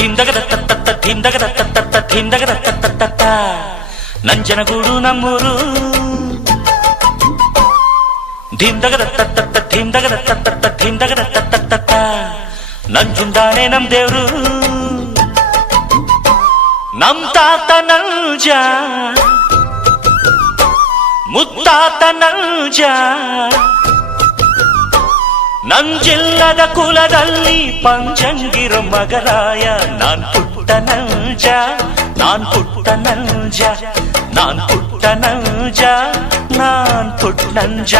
ಧೀಂದಗದತ್ತ ನಂಜನಗೂಡು ನಮ್ಮೂರು ಧೀಂದಗದತ್ತ ನಂಜುಂದಾನೆ ನಮ್ ದೇವ್ರು ನಮ್ ತಾತ ನಂಜ ಮುತ್ತಾತ ನಂಜ ನಂಜಿಲ್ಲದ ಕುಲದಲ್ಲಿ ಪಂಚಂಗಿರೋ ಮಗರಾಯ ನಾನ್ ಪುಟ್ಟ ನಂಜ ನಾನ್ ಪುಟ್ಟ ನಂಜ ನಾನ್ ಪುಟ್ಟ ನಂಜ ನಾನ್ ಪುಟ್ಟ ನಂಜ.